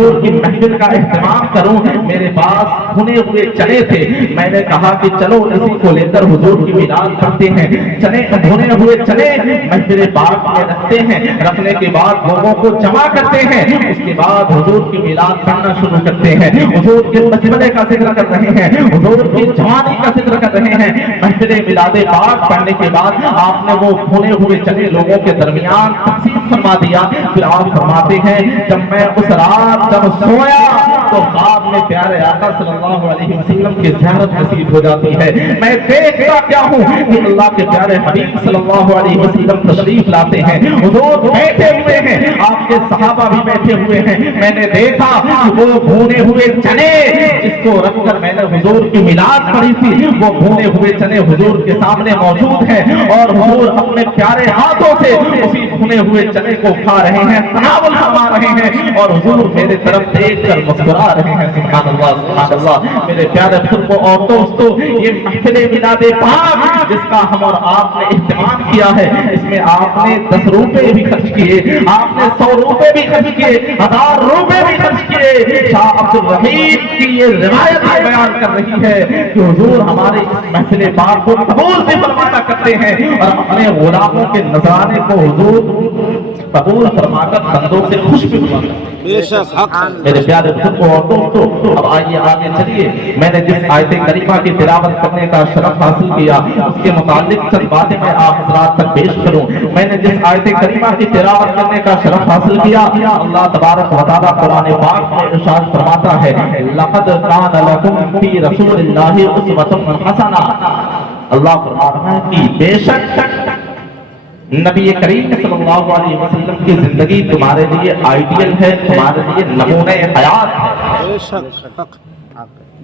حضور کی محفل کا اہتمام کروں، میرے پاس بھنے ہوئے چنے تھے، میں نے کہا کہ چلو اسی کو لے کر حضور کی میلاد کرتے ہیں۔ چنے بھنے ہوئے چنے محفل پاک میں رکھتے ہیں، رکھنے کے بعد لوگوں کو جمع کرتے ہیں، اس کے بعد حضور کی میلاد پڑھنا شروع کرتے ہیں، حضور کے بچپنے کا ذکر کر رہے ہیں، حضور کی جوانی کا ذکر کر رہے ہیں۔ محفل میلاد پاک پڑھنے کے بعد آپ نے وہ بھنے ہوئے چنے لوگوں کے درمیان تقسیم فرما دیا۔ پھر آپ فرماتے ہیں جب میں اس رات جب سویا تو خواب میں پیارے آقا صلی اللہ علیہ وسلم کی زیارت نصیب ہو جاتی ہے۔ میں دیکھتا کیا ہوں کہ اللہ کے پیارے حبیب صلی اللہ علیہ وسلم تشریف لاتے ہیں، حضور بیٹھے ہوئے ہیں، آپ کے صحابہ بھی بیٹھے ہوئے ہیں۔ میں نے دیکھا کہ وہ بھونے ہوئے چنے جس کو رکھ کر میں نے حضور کی میلاد پڑھی تھی، وہ بھونے ہوئے چنے حضور کے سامنے موجود ہیں، اور حضور اپنے پیارے ہاتھوں سے اسی بھونے ہوئے چنے کو کھا رہے ہیں، تناول فرما رہے ہیں، اور حضور میرے طرف دیکھ کر مسکرا رہے ہیں۔ سبحان اللہ سبحان اللہ۔ میرے پیارے بزرگوں اور دوستوں، یہ محفل میلاد پاک جس کا ہم اور آپ نے اہتمام کیا ہے، اس میں آپ نے 10 روپے بھی خرچ کیے، آپ نے 100 روپے بھی خرچ کیے، 1000 روپے بھی خرچ کیے۔ شاہ عبد الرحیم کی یہ روایت بیان کر رہی ہے کہ حضور ہمارے اس محفل پاک کو قبول بھی فرمایا کرتے ہیں، اور اپنے غلاموں کے نذرانے کو حضور قبول فرما کر بندوں سے خوش بھی ہوا۔ بے شک حق میرے پیارے بزرگوں اور دوستوں، اب آئیے آگے چلیے۔ میں نے جس آیت کریمہ کی تلاوت کرنے کا شرف حاصل کیا، اس کے متعلق چند باتیں میں آپ حضرات تک پیش کروں۔ میں نے جس آیت کریمہ کی تلاوت کرنے کا شرف حاصل کیا، اللہ تبارک و تعالیٰ قرآن پاک میں ارشاد فرماتا ہے لقد کان لکم فی رسول اللہ اسوۃ حسنہ۔ اللہ فرما رہا ہے کہ بے شک نبی کریم صلی اللہ علیہ وسلم کی زندگی تمہارے لیے آئیڈیل ہے، تمہارے لیے نمونہ حیات ہے۔ بے شک حق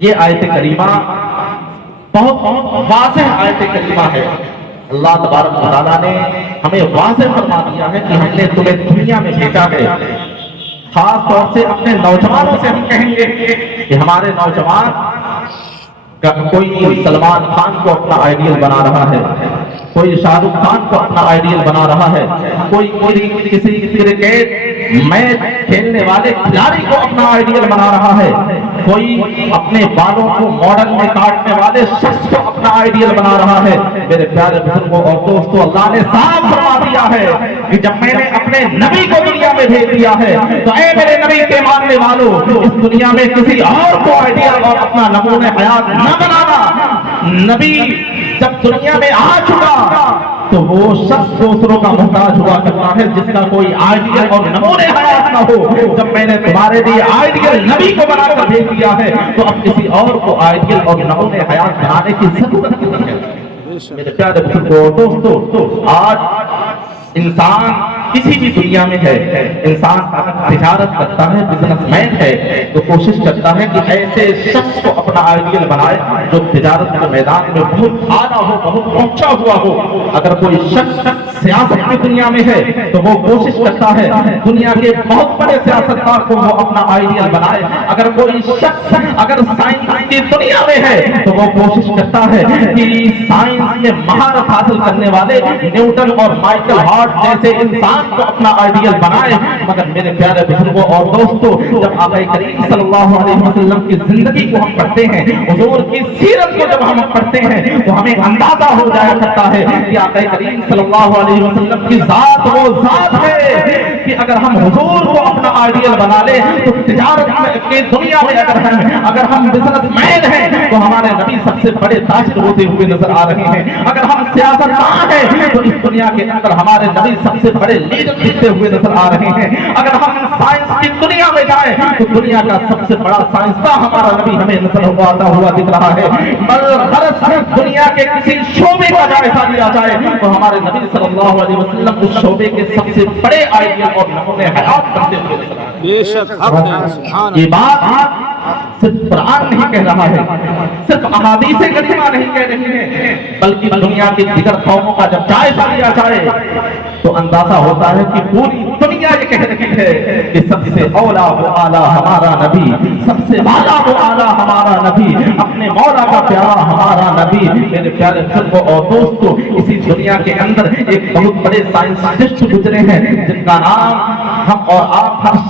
یہ آیت کریمہ بہت واضح آیت کریمہ ہے۔ اللہ تبارک و تعالیٰ نے ہمیں واضح فرما دیا ہے کہ ہم نے تمہیں دنیا میں بھیجا ہے۔ خاص طور سے اپنے نوجوانوں سے ہم کہیں گے کہ ہمارے نوجوان کوئی سلمان خان کو اپنا آئیڈیل بنا رہا ہے، کوئی شاہ رخ خان کو اپنا آئیڈیل بنا رہا ہے، کوئی کسی کرکٹ میچ کھیلنے والے کھلاڑی کو اپنا آئیڈیل بنا رہا ہے، کوئی اپنے بالوں کو ماڈل میں کاٹنے والے شخص کو اپنا آئیڈیل بنا رہا ہے۔ میرے پیارے بزرگوں اور دوستوں، اللہ نے صاف فرما دیا ہے کہ جب میں نے اپنے نبی کو دنیا میں بھیج دیا ہے تو اے میرے نبی کے ماننے والوں، اس دنیا میں کسی اور کو آئیڈیل اور اپنا نمونہ حیات نہ بنانا۔ نبی جب دنیا میں آ چکا تو وہ شخص دوسروں کا محتاج ہوا کرتا ہے جس کا کوئی آئیڈیل اور نمونہ حیات نہ ہو۔ جب میں نے تمہارے لیے آئیڈیل نبی کو بنا کر بھیج دیا ہے تو اب کسی اور کو آئیڈیل اور نمونہ حیات بنانے کی ضرورت نہیں ہے۔ میرے پیارے بزرگوں دوستوں، آج انسان کسی بھی دنیا میں ہے، انسان تجارت کرتا ہے، بزنس مین ہے، تو کوشش کرتا ہے کہ ایسے شخص کو اپنا آئیڈیل بنائے جو تجارت کے میدان میں بہت اعلیٰ ہو، بہت پہنچا ہوا ہو۔ اگر کوئی شخص سیاست کی دنیا میں ہے تو وہ کوشش کرتا ہے دنیا کے بہت بڑے سیاستدان کو وہ اپنا آئیڈیل بنائے۔ اگر کوئی شخص اگر سائنس کی دنیا میں ہے تو وہ کوشش کرتا ہے کہ سائنس میں مہارت حاصل کرنے والے نیوٹن اور مائیکل ہارٹ جیسے انسان کو اپنا آئیڈیل بنائے۔ مگر میرے پیارے بزرگوں اور دوستوں، جب آقا کریم صلی اللہ علیہ وسلم کی زندگی کو ہم پڑھتے ہیں، حضور کی سیرت کو جب ہم پڑھتے ہیں تو ہمیں اندازہ ہو جایا کرتا ہے کہ آقا کریم صلی اللہ علیہ وسلم کی ذات وہ ذات ہے کہ اگر ہم حضور کو اپنا آئیڈیل بنا لیں تو تجارت کی دنیا میں اگر ہم بزنس مین ہیں تو ہمارے نبی سب سے بڑے تاجر ہوتے ہوئے نظر آ رہے ہیں۔ اگر ہم سیاستدان ہیں تو اس دنیا کے اندر ہمارے نبی سب سے بڑے لیڈر دکھتے ہوئے نظر آ رہے ہیں۔ اگر ہم سائنس کی دنیا میں جائیں تو دنیا کا سب سے بڑا سائنسداں ہمارا نبی ہمیں نظر آتا ہوا دکھ رہا ہے۔ دنیا کے کسی شعبے کا جائزہ لیا جائے تو ہمارے نبی صلی اللہ علیہ وسلم اس شعبے کے سب سے بڑے آئیڈیل اور نمونہ حیات کرتے ہوئے نظر آ رہے ہیں۔ بے شک حق ہے، سبحان یہ بات صرف قرآن نہیں کہہ رہا ہے، صرف احادیث کریمہ نہیں کہہ رہی ہے، بلکہ دنیا کی دیگر قوموں کا جب جائزہ لیا جائے تو اندازہ ہوتا ہے کہ پوری دنیا یہ کہہ رہی ہے کہ سب سے اولا و اعلیٰ ہمارا نبی، سب سے والا و اعلیٰ ہمارا نبی، اپنے مولا کا پیارا ہمارا نبی۔ میرے پیارے بزرگوں اور دوستوں، اسی دنیا کے اندر ایک بہت بڑے سائنسسٹ گزرے ہیں جن کا نام ہم اور آپ ہر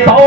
100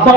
100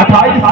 28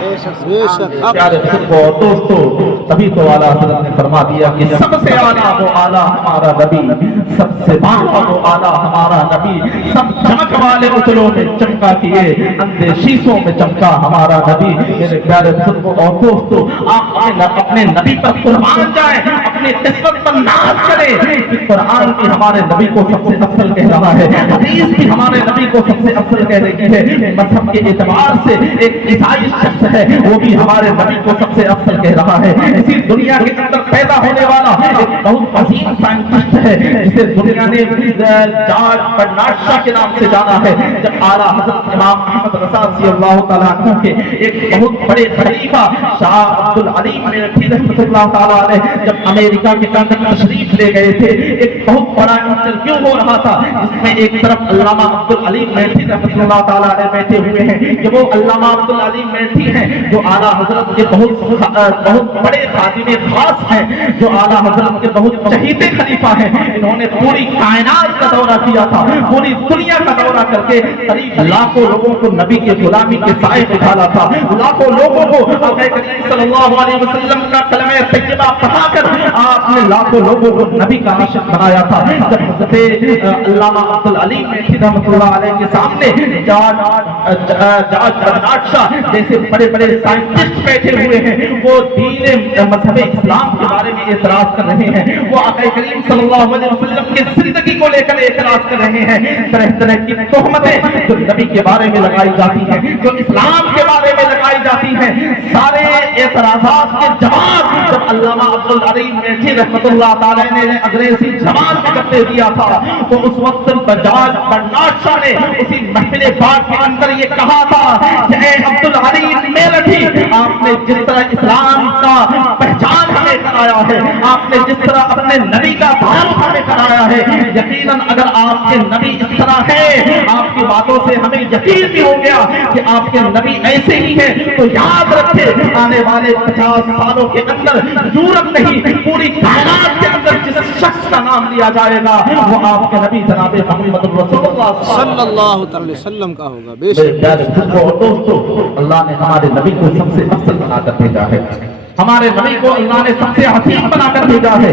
بے شک حق پیارے بزرگوں اور دوستوں، تبھی تو اعلیٰ حضرت نے فرما دیا کہ سب سے اعلیٰ وہ اعلیٰ ہمارا نبی، سب سے بالا وہ اعلیٰ ہمارا نبی، سب چمک والے اجلوں میں چمکا کیے اندھے شیشوں میں چمکا ہمارا نبی۔ میرے پیارے بزرگوں اور دوستوں، آپ اپنے نبی پر قربان جائیں، اپنی قسمت پر ناز کریں کہ قرآن بھی ہمارے نبی کو سب سے افضل کہہ رہا ہے، حدیث بھی ہمارے نبی کو سب سے افضل کہہ رہی ہے۔ مذہب کے اعتبار سے ایک عیسائی شخص ہے، وہ بھی ہمارے نبی کو سب سے افضل کہہ رہا ہے۔ اسی دنیا کے اندر پیدا ہونے والا ایک بہت عظیم سائنٹسٹ ہے جسے دنیا نے جارج برنارڈ شاہ کے نام سے جانا ہے۔ جب اعلیٰ حضرت امام احمد رضا رضی اللہ تعالیٰ عنہ کے ایک بہت بڑے خلیفہ شاہ عبد العلیم میرٹھی رحمۃ اللہ تعالیٰ علیہ جب امریکہ کے اندر تشریف لے گئے تھے، ایک بہت بڑا انٹرویو ہو رہا تھا جس میں ایک طرف علامہ عبد العلیم میرٹھی رحمۃ اللہ تعالیٰ علیہ بیٹھے ہوئے ہیں کہ وہ علامہ عبد العلیم میرٹھی ہیں جو اعلیٰ حضرت کے بہت بڑے خادم خاص ہیں، جو اعلیٰ حضرت کے بہت چہیتے خلیفہ ہیں۔ انہوں نے پوری کائنات کا دورہ کیا تھا، پوری دنیا کا دورہ کر کے قریب لاکھوں لوگوں کو نبی کے غلامی کے سائے میں ڈالا تھا، لاکھوں لوگوں کو آقا کریم صلی اللہ علیہ وسلم کا کلمہ طیبہ پڑھا کر آپ نے لاکھوں لوگوں کو نبی کا عاشق بنایا تھا۔ جب حضرت علامہ عبد العلیم میرٹھی رحمۃ اللہ علیہ کے سامنے جارج برنارڈ شاہ جیسے بڑے بڑے سائنٹسٹ بیٹھے ہوئے ہیں، وہ دین مذہب اسلام کے بارے میں اعتراض کر رہے ہیں، وہ آقا کریم صلی اللہ علیہ وسلم کی زندگی کو لے کر اعتراض کر رہے ہیں، طرح طرح کی تہمتیں جو نبی کے بارے میں لگائی جاتی ہیں، جو اسلام کے بارے میں لگائی جاتی ہیں، سارے اعتراضات کے جواب جب علامہ عبد العلیم میرٹھی رحمۃ اللہ تعالی نے انگریزی زبان میں جب دے دیا تھا تو اس وقت جارج برنارڈ شاہ نے اسی محفل پاک کے اندر یہ کہا تھا کہ اے عبد العلیم میرٹھی، آپ نے جس طرح اسلام کا پہچان ہمیں کرایا ہے، آپ نے جس طرح اپنے نبی کا تعارف ہمیں کرایا ہے، یقیناً اگر آپ کے نبی اس طرح ہے، آپ کی باتوں سے ہمیں یقین بھی ہو گیا کہ آپ کے نبی ایسے ہی ہیں، تو یاد رکھے آنے والے 50 سالوں کے اندر یورپ نہیں پوری کائنات کے اندر جس شخص کا نام لیا جائے گا وہ آپ کے نبی جناب محمد رسول اللہ صلی اللہ علیہ وسلم کا ہوگا۔ بے میرے شک پیارے بزرگوں اور دوستوں، اللہ نے ہمارے نبی کو سب سے افضل بنا کر بھیجا ہے، ہمارے نبی کو اللہ نے سب سے حسین بنا کر بھیجا ہے۔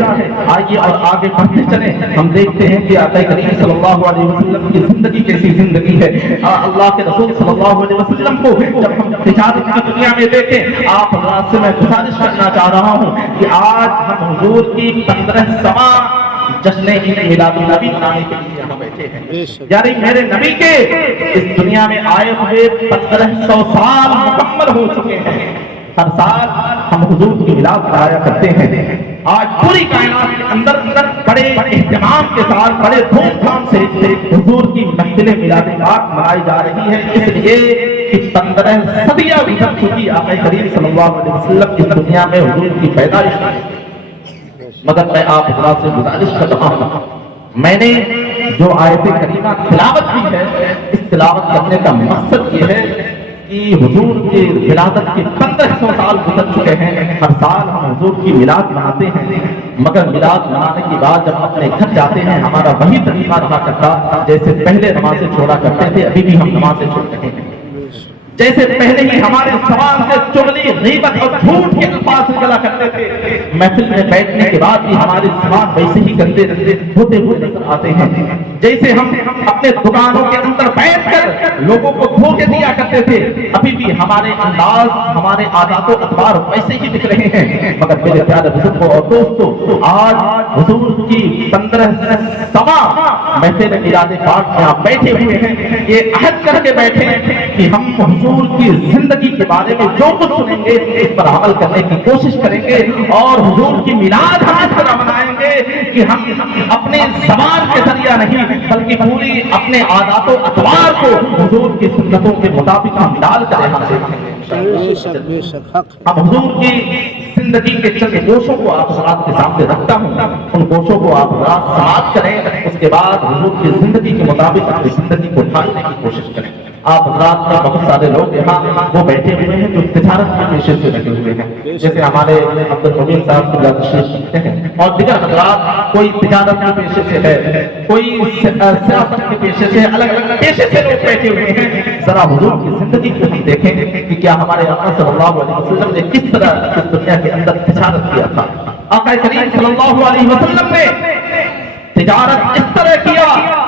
آئیے اور آگے بڑھتے چلیں، ہم دیکھتے ہیں کہ آقا کریم صلی اللہ علیہ وسلم کی زندگی کیسی زندگی ہے۔ اللہ کے رسول صلی اللہ علیہ وسلم کو جب ہم تجارت کی دنیا میں دیکھیں، آپ حضرات سے میں گزارش کرنا چاہ رہا ہوں کہ آج ہم حضور کی 15واں جشن میلاد النبی منانے کے لیے یہاں بیٹھے ہیں، یعنی میرے نبی کے اس دنیا میں آئے ہوئے 1500 سال مکمل ہو چکے ہیں۔ ہر سال ہم حضور کی میلاد منایا کرتے ہیں۔ آج پوری کائنات کے اندر بڑے اہتمام کے ساتھ بڑے دھوم دھام سے حضور کی محفل میلاد پاک منائی جا رہی ہے، اس لیے کہ 15 صدیاں گزر چکی آقا کریم صلی اللہ علیہ وسلم اس دنیا میں حضور کی پیدائش ہے۔ مگر میں آپ حضرات سے گزارش کر رہا ہوں، میں نے جو آیت کریمہ تلاوت کی ہے، اس تلاوت کرنے کا مقصد یہ ہے کہ حضور کی ولادت کے 1500 سال گزر چکے ہیں، ہر سال ہم حضور کی میلاد مناتے ہیں، مگر میلاد منانے کے بعد جب اپنے گھر جاتے ہیں ہمارا وہی طریقہ رہا کرتا جیسے پہلے نمازیں چھوڑا کرتے تھے، ابھی بھی ہم نمازیں چھوڑ رہے ہیں، جیسے پہلے ہی ہمارے زبان سے چغلی، غیبت اور جھوٹ کے الفاظ نکلا کرتے تھے، محفل میں بیٹھنے کے بعد بھی ہمارے زبان ویسے ہی گندے ہوتے ہوئے نظر آتے ہیں، جیسے ہم اپنے دکانوں کے اندر بیٹھ کر لوگوں کو دھوکے دیا کرتے تھے، ابھی بھی ہمارے انداز، ہمارے عادات و اطوار ویسے ہی دکھ رہے ہیں۔ مگر میرے پیارے بزرگوں اور دوستوں، آج حضور کی 15واں محفل میلاد پاک میں آپ بیٹھے ہوئے ہیں، یہ عہد کر کے بیٹھے ہیں کہ ہم حضور کی زندگی کے بارے میں جو کچھ سنیں گے اس پر عمل کرنے کی کوشش کریں گے، اور حضور کی میلاد ہم اس طرح منائیں گے کہ ہم اپنے زبان کے ذریعہ نہیں بلکہ پوری اپنے عادات و اطوار کو حضور کی سنتوں کے مطابق ہم ڈال کر یہاں سے بے شک حق ہم حضور کی زندگی کے چند گوشوں کو آپ حضرات کے سامنے رکھتا ہوں، ان گوشوں کو آپ حضرات سماعت کریں، اس کے بعد حضور کی زندگی کے مطابق اپنی زندگی کو ڈھالنے کی کوشش کریں۔ آپ حضرات میں بہت سارے لوگ یہاں وہ بیٹھے ہوئے ہیں جو تجارت کے پیشے سے لگے ہوئے ہیں، جیسے ہمارے عبد المبین صاحب کی تشریف رکھتے ہیں، اور دیگر حضرات کوئی تجارت کے پیشے سے ہے، کوئی سیاست کے پیشے سے، الگ الگ پیشے سے لوگ بیٹھے ہوئے ہیں، ذرا حضور کی زندگی کو بھی دیکھیں کہ کیا ہمارے آقا صلی اللہ علیہ وسلم نے کس طرح اس دنیا کے اندر تجارت کیا تھا۔ آقا کریم صلی اللہ علیہ وسلم نے تجارت اس طرح کیا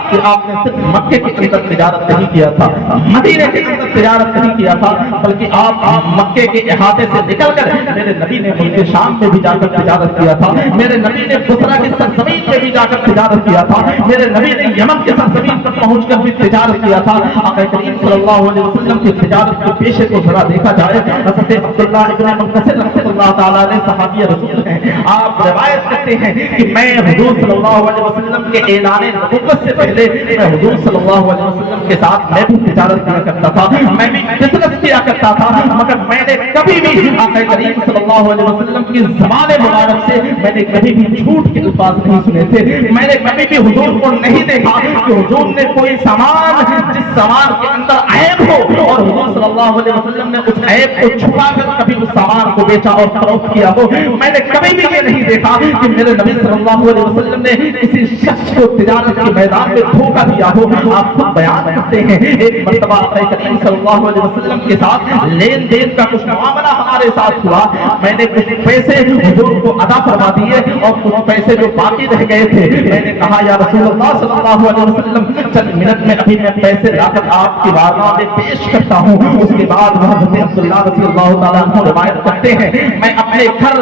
کہ آپ نے صرف مکے کے اندر تجارت نہیں کیا تھا، مدینے کے اندر تجارت نہیں کیا تھا، بلکہ آپ مکے کے احاطے سے نکل کر میرے نبی نے ملک شام میں بھی جا کر تجارت کیا تھا، میرے نبی نے بصرہ کی سرزمین میں بھی جا کر تجارت کیا تھا، میرے نبی نے یمن کی سرزمین پر پہنچ کر بھی تجارت کیا تھا۔ آقا کریم صلی اللہ علیہ وسلم کی تجارت کے پیشے کو ذرا دیکھا جائے، حضرت عبداللہ ابن منکسر رحمۃ اللہ تعالیٰ علیہ صحابی رسول ہیں، آپ روایت کرتے ہیں کہ میں حضور صلی اللہ علیہ وسلم کے اعلان نبوت سے پہلے میں حضور صلی اللہ علیہ وسلم کے ساتھ میں بھی تجارت کیا کرتا تھا، میں بھی بزنس کیا کرتا تھا، مگر میں نے کبھی بھی آقا کریم صلی اللہ علیہ وسلم کی زبان مبارک سے میں نے کبھی بھی جھوٹ کے الفاظ نہیں سنے تھے، میں نے کبھی بھی حضور کو نہیں دیکھا کہ حضور نے کوئی سامان جس سامان کے اندر عیب ہو اور حضور صلی اللہ علیہ وسلم نے اس عیب کو چھپا کر کبھی اس سامان کو بیچا اور فروخت کیا ہو۔ میں نے کبھی بھی یہ نہیں دیکھا کہ میرے نبی صلی اللہ علیہ وسلم نے کسی شخص کو تجارت کے میدان میں دھوکہ دیا ہو۔ آپ خود بیان کرتے ہیں ایک مرتبہ آقا کریم صلی اللہ علیہ وسلم کے ساتھ لین دین کا کچھ معاملہ ہمارے ساتھ ہوا، میں نے کچھ پیسے حضور کو ادا کروا دیے اور کچھ پیسے جو باقی رہ گئے تھے میں نے کہا یا رسول اللہ صلی اللہ علیہ وسلم چند منٹ میں ابھی میں پیسے لا کر آپ کی بارگاہ میں پیش کرتا ہوں۔ اس کے بعد حضرت عبداللہ رضی اللہ تعالیٰ عنہ روایت کرتے ہیں میں اپنے گھر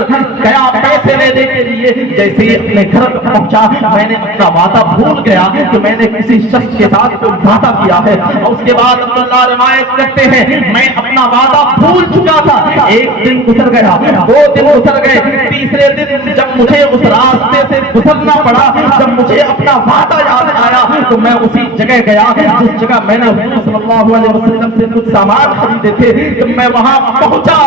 گیا پیسے لینے کے لیے، جیسے ہی اپنے گھر پہنچا میں نے اپنا وعدہ بھول گیا کہ میں نے کسی شخص کے ساتھ کوئی وعدہ کیا ہے، اور اس کے بعد عبداللہ روایت کرتے ہیں میں اپنا وعدہ بھول چکا تھا، ایک دن گزر گیا، 2 دن گزر گئے، تیسرے دن جب مجھے اس راستے سے گزرنا پڑا، جب مجھے اپنا وعدہ یاد آیا تو میں اسی جگہ گیا جس جگہ میں نے حضور صلی اللہ علیہ وسلم سے کچھ سامان خریدے تھے۔ جب میں وہاں پہنچا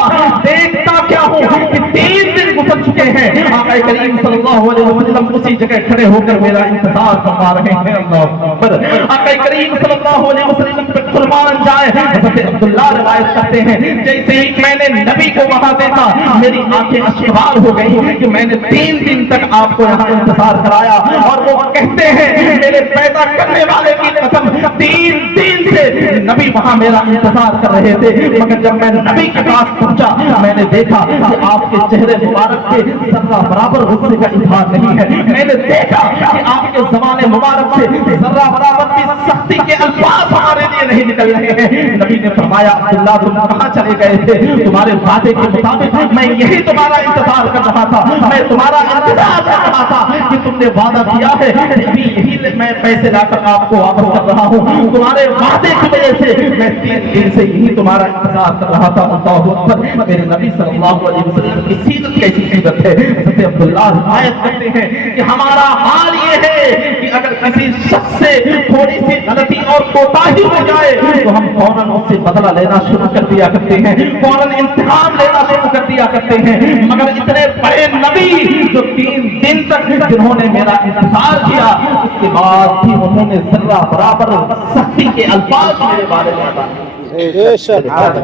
دیکھتا کیا ہوں کہ 3 دن گزر چکے ہیں، آقا کریم صلی اللہ علیہ وسلم اسی جگہ کھڑے ہو کر میرا انتظار فرما رہے ہیں۔ اللہ اکبر۔ آقا کریم صلی اللہ علیہ وسلم پر قربان جائے حضرت عبداللہ روایت کرتے ہیں جیسے ہی میں نے نبی کو وہاں دیکھا میری آنکھیں اشکبار ہو گئی کہ میں نے 3 دن تک آپ کو یہاں انتظار کرایا، اور وہ کہتے ہیں میرے پیدا کرنے والے کی قسم 3 دن سے نبی وہاں میرا انتظار کر رہے تھے، مگر جب میں نبی کے پاس پہنچا میں نے دیکھا کہ آپ کے چہرے مبارک کے ذرہ برابر غصے کا اظہار نہیں ہے، میں نے دیکھا کہ آپ کے زبان مبارک سے ذرہ برابر کی سختی کے الفاظ ہمارے لیے نہیں نکل رہے ہیں۔ نبی نے فرمایا عبداللہ تم کہاں چلے گئے تھے؟ تمہارے وعدے کے مطابق میں یہی تمہارا انتظار کر رہا تھا، میں تمہارا انتظار کر رہا تھا کہ تم نے وعدہ کیا ہے، ابھی یہی میں پیسے لا کر آپ کو واپس کر رہا ہوں، تمہارے وعدے کی وجہ سے میں 3 دن سے یہی تمہارا انتظار کر رہا تھا۔ اللہ اکبر۔ میرے نبی صلی اللہ علیہ وسلم کی سیرت کیسی سیرت ہے۔ حضرت عبداللہ روایت کرتے ہیں کہ ہمارا حال یہ ہے کہ اگر کسی شخص سے تھوڑی سی غلطی اور کوتاہی ہو جائے تو ہم فوراً اس سے بدلہ لینا شروع کر دیا کرتے ہیں، فوراً انتقام لینا شروع کر دیا کرتے ہیں، مگر اتنے بڑے نبی جو 3 دن تک جنہوں نے میرا انتظار کیا اس کے بعد بھی انہوں نے ذرہ برابر سختی کے الفاظ میرے بارے میں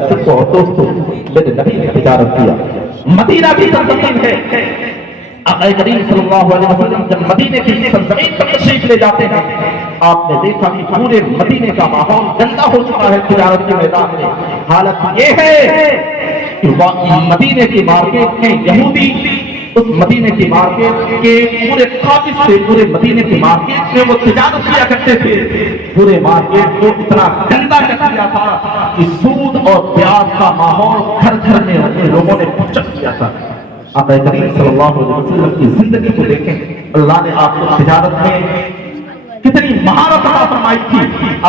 دوستوں میرے نبی نے تجارت کیا۔ مدینہ کی سرزمین ہے، آقا کریم صلی اللہ علیہ وسلم جب مدینے کی سرزمین پر تشریف لے جاتے ہیں آپ نے دیکھا کہ پورے مدینے کا ماحول گندا ہو چکا ہے تجارت کے میدان میں۔ حالت یہ ہے کہ مدینے کی مارکیٹ میں یہودی اس مدینے کی مارکیٹ کے پورے قابض سے پورے مدینے کی مارکیٹ میں وہ تجارت کیا کرتے تھے، پورے مارکیٹ کو اتنا گندا کر دیا تھا کہ سود اور پیاز کا ماحول گھر گھر میں لوگوں نے پچک دیا تھا۔ آقا کریم صلی اللہ علیہ وسلم کی زندگی کو دیکھیں، اللہ نے آپ کو تجارت میں کتنی مہارت عطا فرمائی تھی۔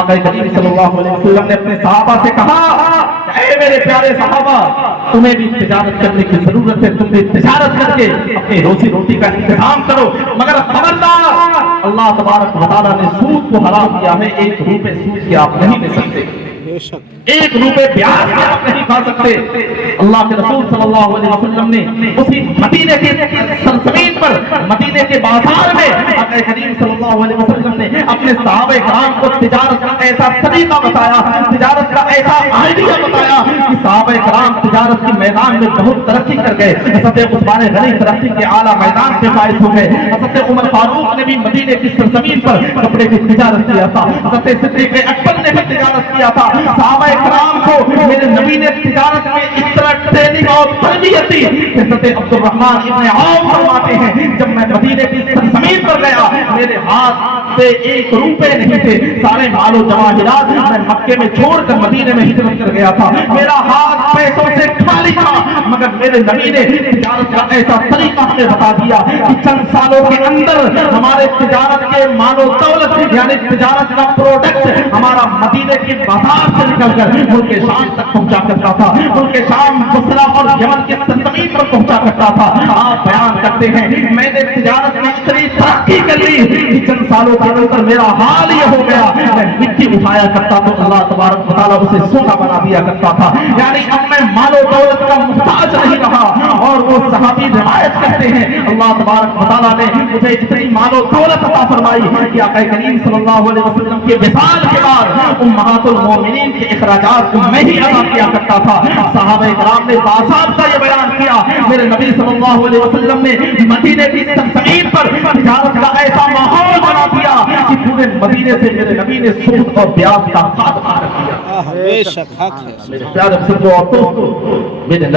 آقا کریم صلی اللہ علیہ وسلم نے اپنے صحابہ سے کہا اے میرے پیارے صحابہ تمہیں بھی تجارت کرنے کی ضرورت ہے، تم بھی تجارت کر کے اپنی روزی روٹی کا انتظام کرو، مگر خبردار اللہ تبارک و تعالیٰ نے سود کو حرام کیا ہے، 1 روپے سود کی آپ نہیں لے سکتے، 1 روپے بیاج میں آپ نہیں کھا سکتے۔ اللہ کے رسول صلی اللہ علیہ وسلم نے اسی مدینے کی سرزمین پر مدینے کے بازار میں آقا کریم صلی اللہ علیہ وسلم نے اپنے صحابہ کرام کو تجارت کا ایسا طریقہ بتایا، تجارت کا ایسا آئیڈیا بتایا کہ صحابہ کرام تجارت کی میدان میں بہت ترقی کر گئے. حضرت عثمان غنی ترقی کے اعلیٰ میدان سے فائز ہو گئے. حضرت عمر فاروق نے بھی مدینے کی سرزمین پر کپڑے کی تجارت کیا تھا. حضرت صدیق اکبر نے بھی تجارت کیا تھا. صحابہ کرام کو میرے نبی نے تجارت میں اس طرح ٹریننگ اور تربیت دی. حضرت عبد الرحمن ابن عوف فرماتے ہیں جب میں مدینے کی سرزمین پر گیا میرے ہاتھ سے 1 روپے نہیں تھے. سارے مال و جواہرات میں مکے میں چھوڑ کر مدینے میں ہجرت کر گیا تھا. میرا ہاتھ پیسوں سے خالی تھا مگر میرے نبی نے تجارت کا ایسا طریقہ ہمیں بتا دیا کہ چند سالوں کے اندر ہمارے تجارت کے مال و دولت یعنی تجارت کا پروڈکٹ ہمارا مدینے کے بازار سے نکل کر ملک شام تک پہنچا کرتا تھا. ملک شام بصرہ اور یمن کے سرزمین پر پہنچا کرتا تھا. آپ بیان کرتے ہیں میں نے تجارت میں اتنی ترقی کر لی کہ چند سالوں کے اندر میرا حال یہ ہو گیا میں مٹی اٹھایا کرتا تو اللہ تبارک و تعالیٰ اسے سونا بنا دیا کرتا تھا. یعنی اب میں مال و دولت کا محتاج نہیں رہا. اور وہ صحابی روایت کرتے ہیں اللہ تبارک و تعالیٰ نے مجھے اتنی مال و دولت عطا فرمائی کہ آقا کریم صلی اللہ علیہ وسلم کے وصال کے بعد امہات المومنین کے اخراجات کو میں ہی ادا کیا کرتا تھا. صحابہ کرام نے باضابطہ یہ بیان کیا میرے نبی صلی اللہ علیہ وسلم نے مدینے کی سرزمین پر تجارت کا ایسا ماحول بنا دیا کہ پورے مدینے سے میرے نبی نے سود اور بیاج کا خاتمہ کر دیا. بے شک حق ہے. میرے پیارے بزرگوں اور دوستوں میرے